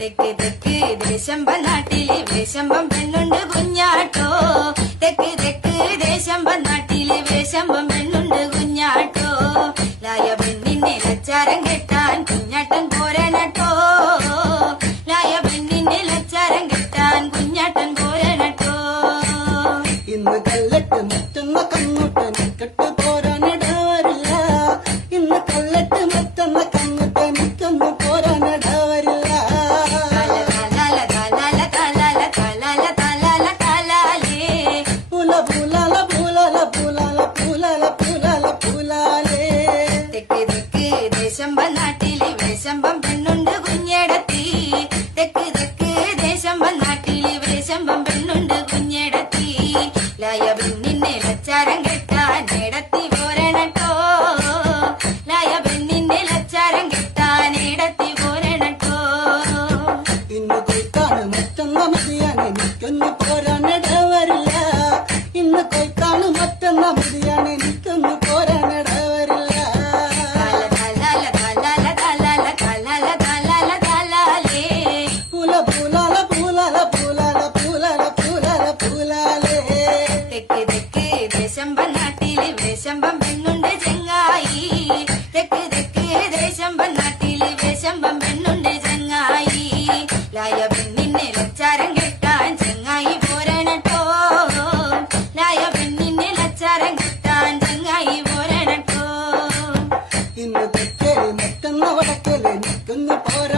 തെക്ക് തെക്ക് ദേശമ്പ നാട്ടിലെ വേശമ്പം പെണ്ണുണ്ട് കുഞ്ഞാട്ടോ. തെക്ക് തെക്ക് ദേശമ്പ നാട്ടിലെ വേശമ്പം പെണ്ണുണ്ട് കുഞ്ഞാട്ടോ. ലായ പെണ്ണിനെ ലച്ചാരം കെട്ടാൻ കുഞ്ഞാട്ടൻ പോരണട്ടോ. ലായ പെണ്ണിനെ ലച്ചാരം കെട്ടാൻ കുഞ്ഞാട്ടൻ പോരണട്ടോ. ഇന്ന് കല്ലട്ട് മറ്റൊന്ന കങ്ങോട്ട് കെട്ട് പോരാനിടവരില്ല. ഇന്ന് കല്ലട്ട് മറ്റൊന്ന കങ്ങോട്ട് നിൽക്കൊന്നു പോരാനിടവരില്ല. ദേശമ്പ നാട്ടിലെ വേശമ്പം പെണ്ണുണ്ട് കുഞ്ഞേടത്തി. തെക്ക് തെക്ക് ദേശമ്പ നാട്ടിലെ വേശമ്പം പെണ്ണുണ്ട് കുഞ്ഞേടത്തി. ലായ പെണ്ണിനെ ലച്ചാരം കെട്ടാൻ ഏടത്തി പോരണട്ടോ. ലായ പെണ്ണിനെ ലച്ചാരം കെട്ടാൻ ഏടത്തി പോരണട്ടോ. ഇന്ന് കൊയ്ത്താണ് മറ്റൊന്ന മതിയാണ് എനിക്കൊന്ന് പോരാനിടവരില്ല. ഇന്ന് കൊയ്ത്താണ് മറ്റൊന്ന മതിയാണ് എനിക്കൊന്ന് പോരാനിടവരില്ല. തെക്ക് തെക്ക് ദേശമ്പ നാട്ടിലെ വേശമ്പം പെണ്ണുണ്ട് ചെങ്ങായി. തെക്ക് തെക്ക് ദേശമ്പ നാട്ടിലെ വേശമ്പം പെണ്ണുണ്ട് ചെങ്ങായി. ലായ പെണ്ണിനെ ലച്ചാരം കെട്ടാൻ ചെങ്ങായി പോരണട്ടോ. ലായ പെണ്ണിനെ ലച്ചാരം കെട്ടാൻ ചെങ്ങായി പോരണട്ടോ. ഇന്ന് തെക്കേല് മറ്റൊന്ന വടക്കേല് എനിക്കൊന്ന് പോരാ